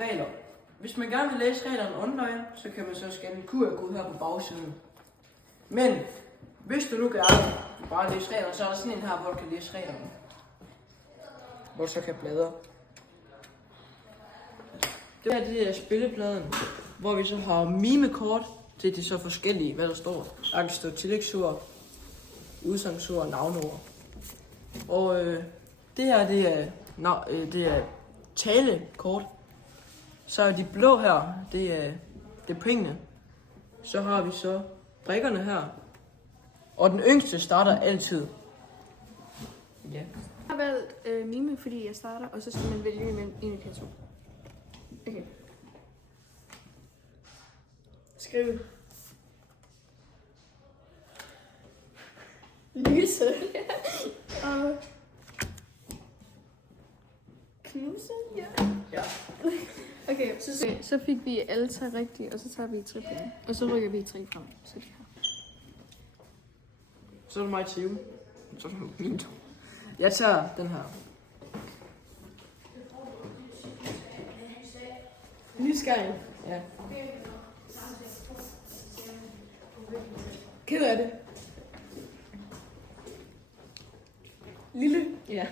Regler. Hvis man gerne vil læse reglerne online, så kan man så scanne en QR-kode her på bagsiden. Men hvis du nu gerne vil bare læse reglerne, så er der sådan en her, hvor du kan læse reglerne. Hvor du så kan bladre. Det er spillepladen, hvor vi så har mimekort til de så forskellige, hvad der står. Der kan stå tillægsord, udsangsord og navneord. Og det her, det er talekort. Så er de blå her, det er pengene. Så har vi så brikkerne her. Og den yngste starter altid. Ja. Jeg har valgt mime, fordi jeg starter, og så skal man vælge imellem en af de to. Okay. Skriv. Lyse. Og knuse. Ja. Okay, så fik vi alle tre rigtigt, og så tager vi 3 point. Og så rykker vi 3 frem. Så det her. Så er det mig 20. Så er det min tur. Jeg tager den her. Nysgerrig. Ja. Ked af det. Lille. Ja.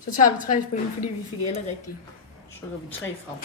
Så tager vi 3 point, fordi vi fik alle rigtige. Så går vi 3 frem.